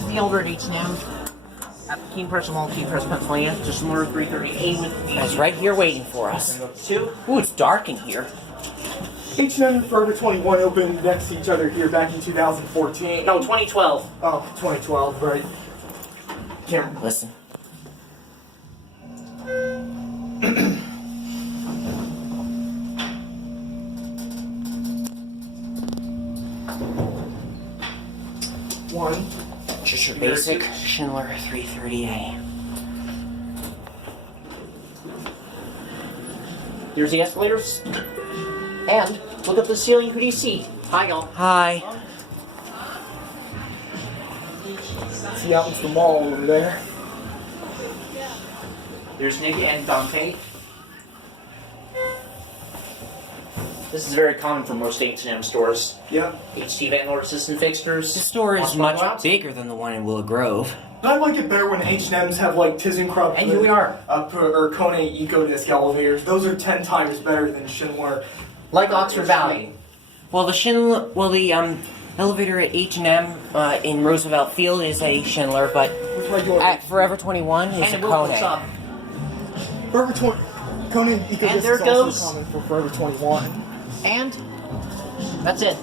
is the older H&M at King Press Mall, King Press, Pennsylvania. Just Schindler 338 with it's right here waiting for us. Ooh, it's dark in here. H&M and Forever 21 opened next to each other here back in 2014. No, 2012. Oh, 2012, right. Can't Listen. one. Just your basic Schindler 338. Here's the escalators. And look up the ceiling. Who do you see? Hi, y'all. Hi. See out into the mall over there. There's Nick and Dante. This is very common for most H&M stores. Yep. HT Van Lord assistant fixtures. The store is much bigger than the one in Willow Grove. But I like it better when H&M's have like ThyssenKrupp And here we are. or Kone EcoDisc elevators. Those are 10 times better than Schindler. Like Oxford Valley. Well, the elevator at H&M in Roosevelt Field is a Schindler, but Which way do you want at Forever 21 is a And it will close Kone. up. Forever 20. Kone EcoDisc And there is it goes. also common for Forever 21. And that's it.